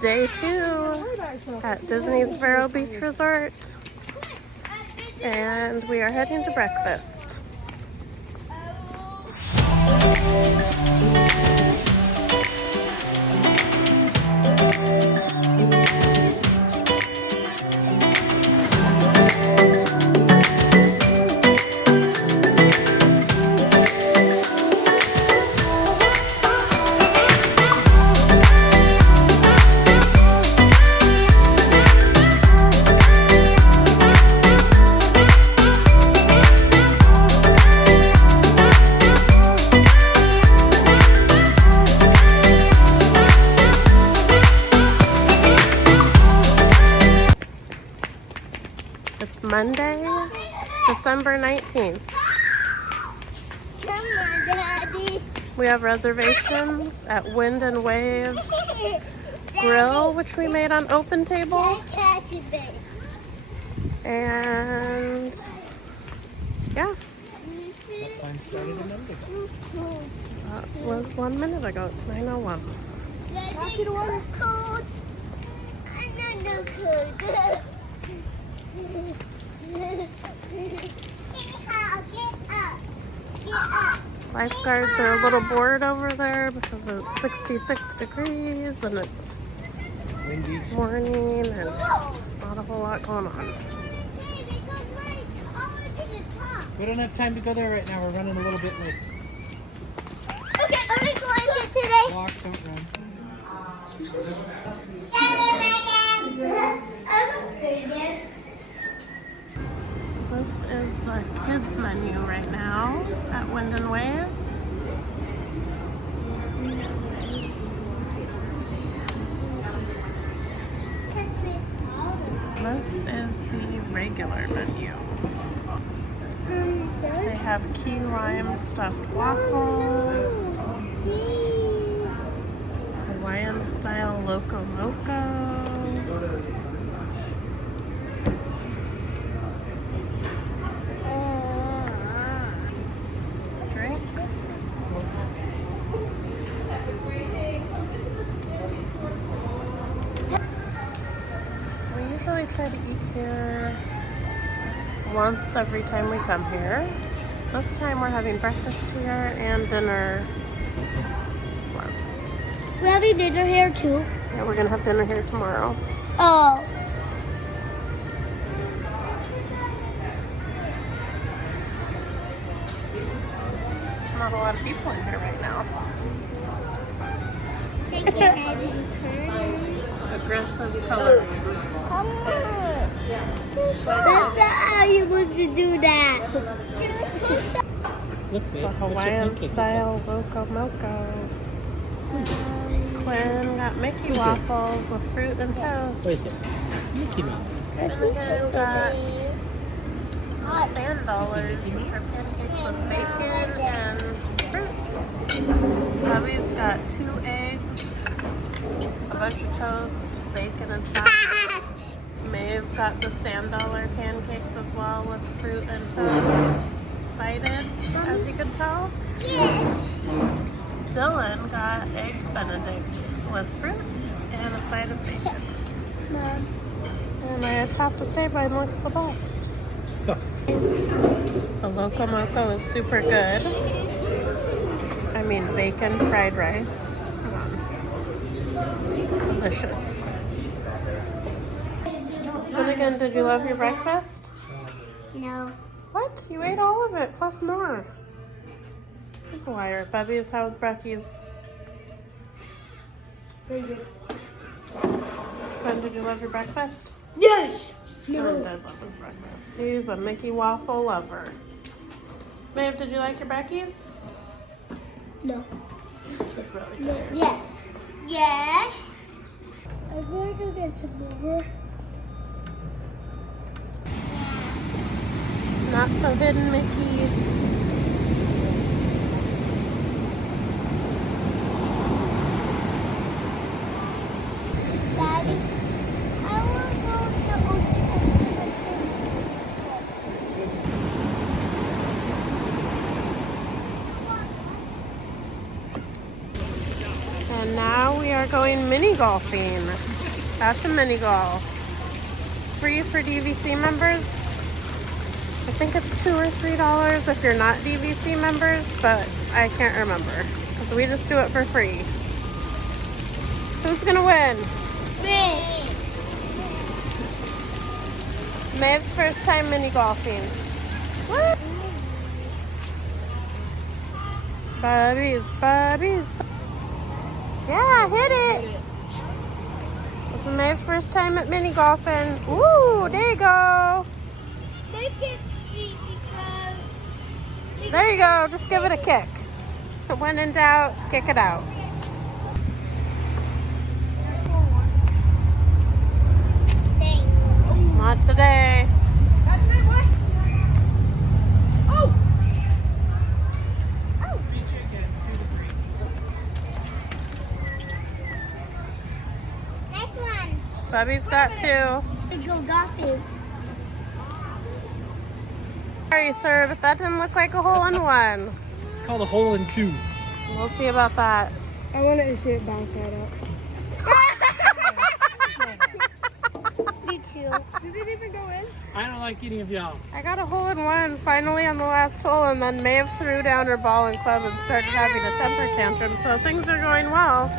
day 2 at Disney's Vero Beach Resort, and we are heading to breakfast. It's Monday, December 19th. Come on, Daddy. We have reservations at Quinn and Maeve's Grill, which we made on Open Table. And yeah, That time started a minute ago. that was 1 minute ago. It's 9:01. Daddy, you're cold. I'm not no cold. Get up. Get up. Lifeguards are a little bored over there because it's 66 degrees and it's Windy. morning and not a whole lot going on. We don't have time to go there right now. We're running a little bit late. Okay, are we going there today? Walk, don't run. This is the kids menu right now at Quinn and Maeve's. This is the regular menu. They have key lime stuffed waffles, Hawaiian style loco moco, drinks, we usually try to eat here once every time we come here. This time we're having breakfast here and dinner once. We're having dinner here too. Yeah, we're gonna have dinner here tomorrow. Oh. Not a lot of people in here right now. Aggressive coloring. That's how you supposed to do that. Look, The babe. Hawaiian style loco moco. Quinn got Mickey waffles with fruit and toast. What is it? Mickey Mouse. And then got sand dollars, which are pancakes with bacon and fruit. Bubby's got 2 eggs, a bunch of toast, bacon and sausage. Maeve got the sand dollar pancakes as well with fruit and toast. Excited, as you could tell. Dylan got eggs Benedict with fruit and a side of bacon. And I'd have to say mine looks the best. The loco moco is super good. I mean bacon fried rice. Delicious. And again, did you love your breakfast? No. What? You ate all of it, plus more. He's a liar. Bubby's, how's Brecky's? Quinn, did you love your breakfast? Yes. Dylan did love his breakfast. He's a Mickey waffle lover. Maeve, did you like your Breckies? No. This is really good. Yes. Yes. I'm going to go get some more. Not so hidden Mickey. Daddy, I want to go to the ocean. And now we are we're going mini golfing. That's a mini golf. Free for DVC members. I think it's $2 or $3 if you're not DVC members, but I can't remember because we just do it for free. Who's gonna win? Me. Maeve's first time mini golfing. What? Bubbies, bubbies. Yeah, hit it. This is Maeve's first time at mini golfing. Ooh, there you go. They can't see because... There you go. Just give it a kick. When in doubt, kick it out. Not today. Bubby's got 2. Let's go golfing. Sorry, sir, but that didn't look like a hole-in-one. It's called a hole in 2. We'll see about that. I wanted to see it bounce right up. Me too. Did it even go in? I don't like any of y'all. I got a hole-in-one finally on the last hole, and then Maeve threw down her ball and club and started having a temper tantrum, so things are going well.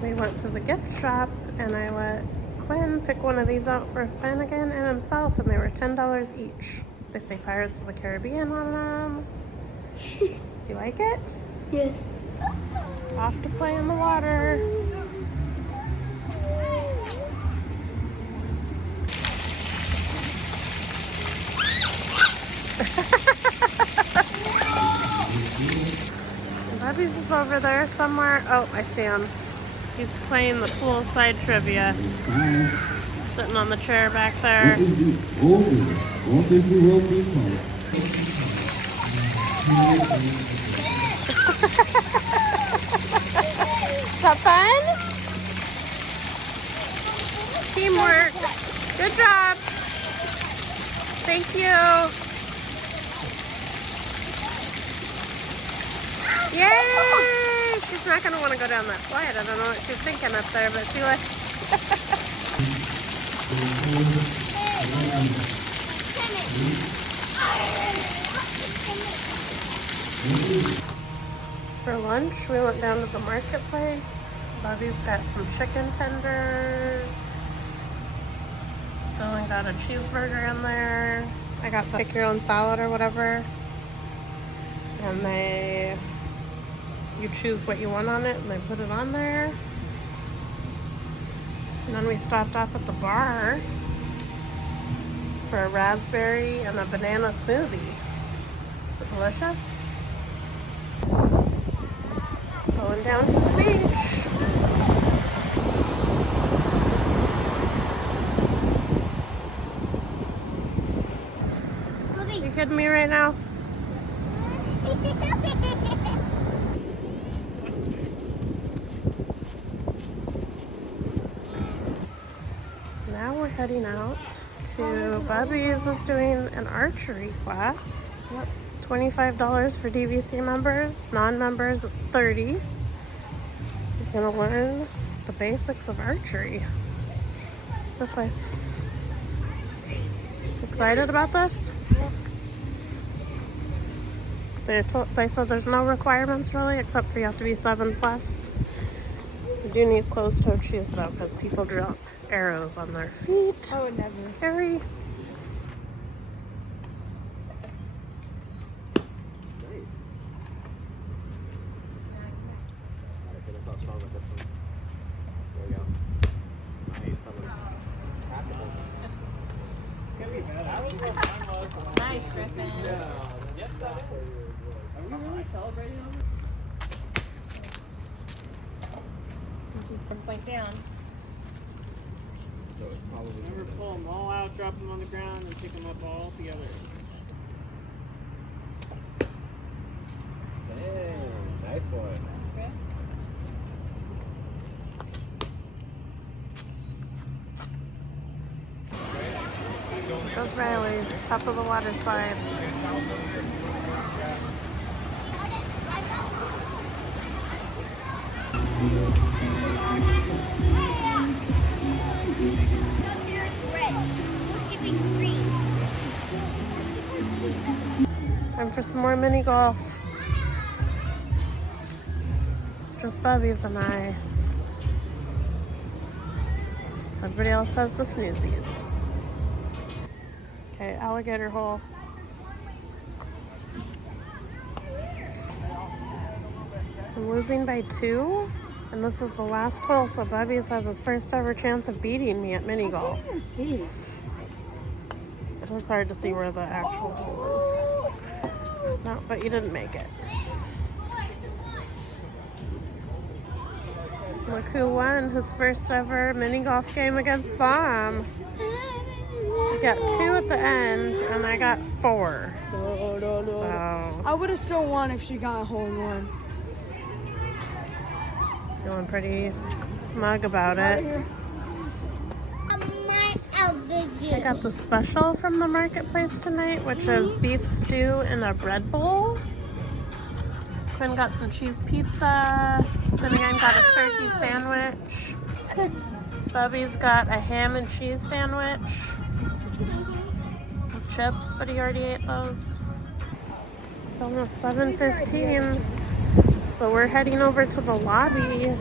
We went to the gift shop, and I let Quinn pick one of these out for Finnegan and himself, and they were $10 each. They say Pirates of the Caribbean on them. You like it? Yes. Off to play in the water. Bubby's is over there somewhere. Oh, I see him. He's playing the poolside trivia. Sitting on the chair back there. Is that fun? Teamwork. Good job. Thank you. Yay! She's not going to want to go down that slide. I don't know what she's thinking up there, but she like... For lunch, we went down to the marketplace. Bobby's got some chicken tenders. Dylan got a cheeseburger in there. I got the pick your own salad or whatever. And you choose what you want on it and they put it on there. And then we stopped off at the bar for a raspberry and a banana smoothie. Is it delicious? Going down to the beach. You kidding me right now? Now we're heading out to Bobby's is doing an archery class. Yep. $25 for DVC members. Non-members, it's $30. He's gonna learn the basics of archery. This way. Excited about this? They said there's no requirements really, except for you have to be 7+. You do need closed-toed shoes though, because people drop arrows on their feet. I would never. Scary. Nice. Alright, finish off strong with this one. There we go. Nice. Nice, Griffin. Yeah. Yes, that is. Are we really celebrating on this? From point down. So it's probably. Remember, pull them all out, drop them on the ground, and pick them up all together. Dang, nice one. Goes Riley, top of the water slide. Time for some more mini golf. Just Bubbies and I. So everybody else has the snoozies. Okay, alligator hole. I'm losing by 2, and this is the last hole, so Bubbies has his first ever chance of beating me at mini golf. I can see. It was hard to see where the actual hole is. No, but you didn't make it. Look who won his first ever mini golf game against Bomb. You got 2 at the end, and I got 4. So, I would have still won if she got a hole in one. feeling pretty smug about it. I got the special from the marketplace tonight, which is beef stew in a bread bowl. Quinn got some cheese pizza. Finnegan got a turkey sandwich. Bubby's got a ham and cheese sandwich. With chips, but he already ate those. It's almost 7:15, so we're heading over to the lobby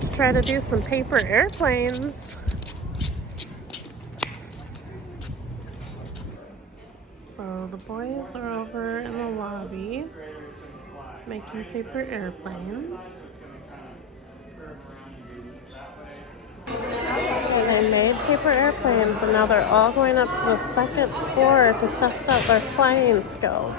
to try to do some paper airplanes. So the boys are over in the lobby making paper airplanes. They made paper airplanes and now they're all going up to the second floor to test out their flying skills.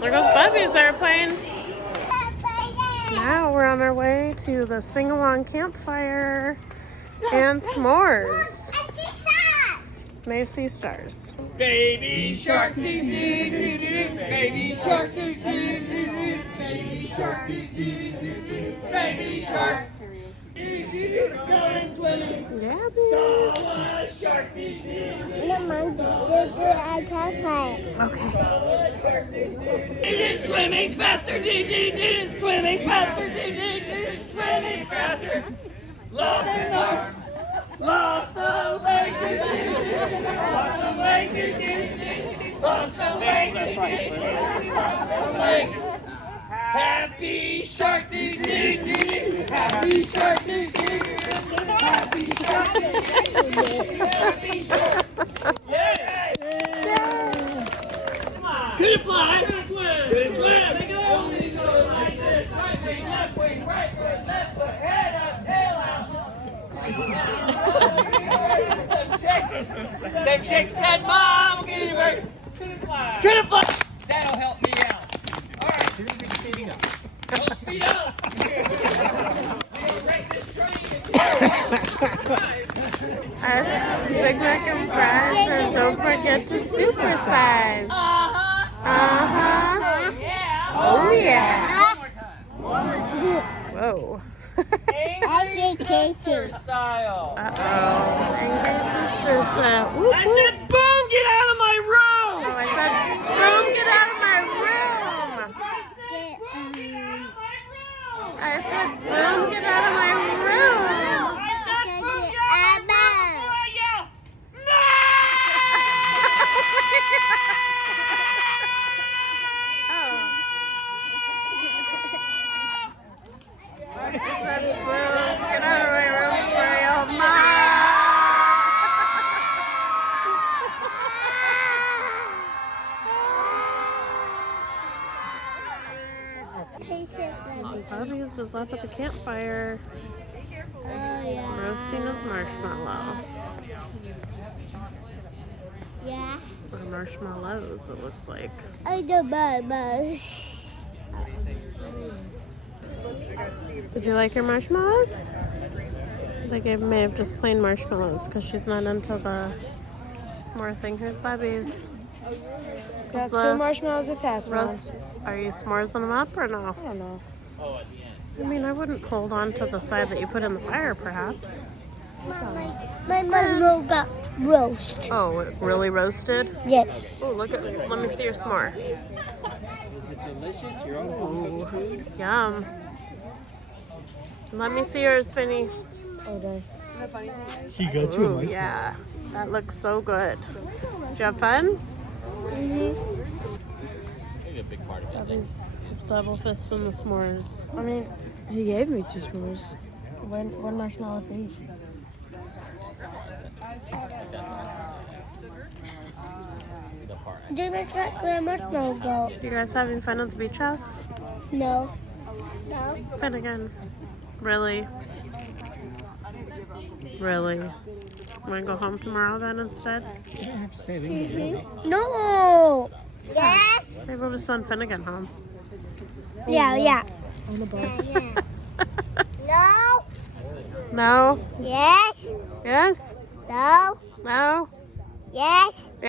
There goes Bubby's airplane. Now we're on our way to the sing-along campfire and s'mores. Maeve sees stars. Baby shark, doo doo doo doo. Baby shark, doo doo doo doo. Baby shark, doo doo doo doo. Baby shark. Going swimming. Yeah, Saw a shark, doo doo doo. No, Mom, I can't find. okay. It is swimming faster, doo doo doo. Swimming faster, doo doo doo. Swimming faster. Lost an arm. Lost a leg, doo doo doo. Lost a leg, doo doo doo. Lost a leg, doo doo doo. Lost a leg. Happy shark, doo doo doo. Happy shark, doo doo doo. Happy shark, doo doo doo. Happy shark. Yay! Come on. Could it fly? Could it swim? Could it swim? They go. Only go like this. Right wing, left wing, right foot, left foot, head up, tail out. Same chick said, Mom, get it right. Could it fly? Could it fly? That'll help me out. All right. Speeding up. Don't speed up. Break this train. Big Mac and fries, and don't forget to supersize. Yeah. Oh yeah. One more time. Whoa. Angry sister style. Angry sister style. Whoop, I whoop. said, boom, get out of my room. Oh, I said, boom, get out of my room. I said, boom, get out of my room. I said, boom, get out of my room. Before I yell, no! I said, boom, get out of my room for your mom. Bubby's is up at the campfire, roasting his marshmallow. Yeah. Or marshmallows, it looks like. I know, bye. Did you like your marshmallows? I gave Maeve just plain marshmallows because she's not into the s'more thing. Here's Bubby's. Got the 2 marshmallows with hats on. roast. Are you s'moresing them up or no? I don't know. I mean, I wouldn't hold on to the side that you put in the fire, perhaps. My marshmallow got roast. Oh, it really roasted? Yes. Oh, look at, let me see your s'more. Is it delicious? Your own home cooked food? Yum. Let me see yours, Finny. Okay. She got Ooh, yeah. That looks so good. Did you have fun? Bobby's double fisting the s'mores. I mean, he gave me 2 s'mores. One marshmallow for each. Did my chocolate marshmallow go? You guys having fun at the beach house? No. No. Fun again. Really? Really? Want to go home tomorrow then instead? You don't have to stay there. No. Yes. Maybe we'll just send Finnegan home. Yeah, yeah. On the bus. No. No? Yes. Yes? No. No? Yes. Yeah?